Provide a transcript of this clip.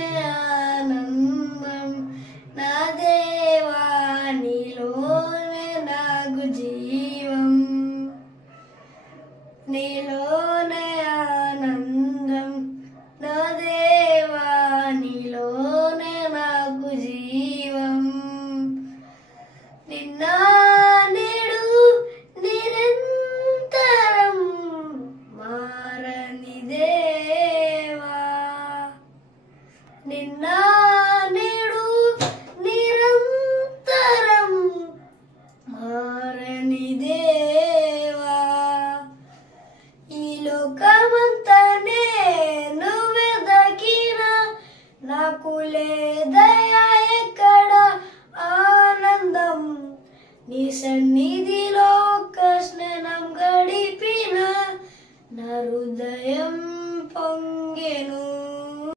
నీలోనే ఆనందం నా దేవా నీలోనే నాకు జీవం నీలోనే ఆనందం నా దేవా నీలోనే నాకు జీవం నిన్న నేడు నిరంతరం మారని దేవా నిన్న నేడు నిరంతరం మారని దేవా ఈ లోకమంతా నేను వెదకిన నాకు